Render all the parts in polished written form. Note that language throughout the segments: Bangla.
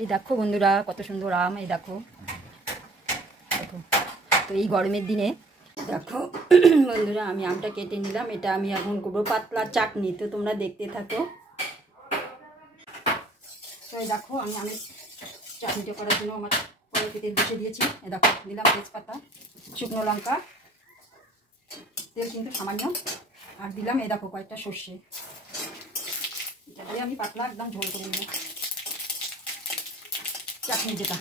এই দেখো বন্ধুরা কত সুন্দর আম, এই দেখো দেখো। তো এই গরমের দিনে দেখো বন্ধুরা আমি আমটা কেটে নিলাম, এটা আমি এখন করবো পাতলা চাটনি। তো তোমরা দেখতে থাকো। তো এই দেখো আমি চাটনিটা করার জন্য আমার কড়াইতে তেল বসিয়ে দিয়েছি। এ দেখো দিলাম তেজপাতা, শুকনো লঙ্কা, তেল কিন্তু সামান্য, আর দিলাম এই দেখো কয়েকটা সর্ষে। এটা দিয়ে আমি পাতলা একদম ঝোল করে নেব চাটনি যেটা।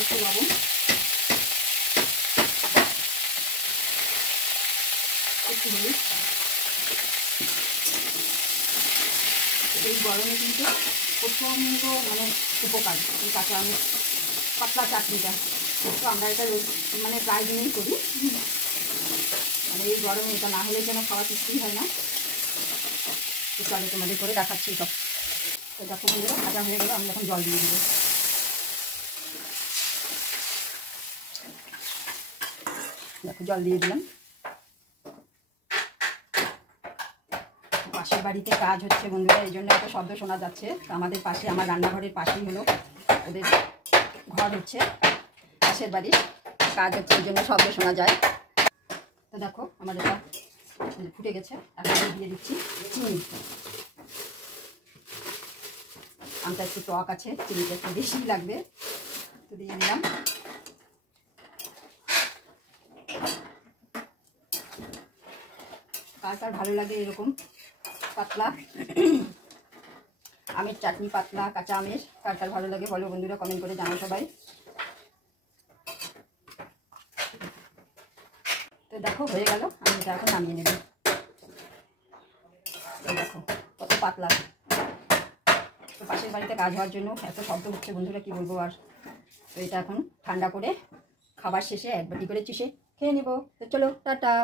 একটু লবণ, একটু হলুদ। এই গরমে কিন্তু প্রচণ্ড মানে উপকার এই কাঁচা আমের পাতলা চাটনিটা। তো আমরা এটা মানে প্রায় দিনই করি, মানে এই গরমে এটা না হলে যেন খাওয়া কিছুই হয় না। একটু আগে তোমাদের করে দেখাচ্ছি সব। তো দেখো বন্ধুরা ভাজা হয়ে গেলে আমি এখন জল দিয়ে দেবো। দেখো জল দিয়ে দিলাম। পাশের বাড়িতে কাজ হচ্ছে বন্ধুরা, এই জন্য একটা শব্দ শোনা যাচ্ছে। আমাদের পাশে, আমার রান্নাঘরের পাশেই হলো ওদের ঘর, হচ্ছে পাশের বাড়ির কাজ হচ্ছে, এই জন্য শব্দ শোনা যায়। তো দেখো আমার এটা ফুটে গেছে, এখন দিয়ে দিচ্ছি চিনি। আমটা একটু টক আছে, চিনিটা একটু বেশি লাগবে, তো দিয়ে দিলাম। কার কার ভালো লাগে এরকম পাতলা আমের চাটনি, পাতলা কাঁচা আমের, কার কার ভালো লাগে বলো বন্ধুরা, কমেন্ট করে জানাও সবাই। তো দেখো হয়ে গেল, আমি এটা এখন নামিয়ে নেব। দেখো কত পাতলা। তো পাশের বাড়িতে কাজ হওয়ার জন্য এত শব্দ হচ্ছে বন্ধুরা, কি বলবো আর। তো এটা এখন ঠান্ডা করে খাবার শেষে এক বাটি করে চুষে খেয়ে নেবো। তো চলো টাটা।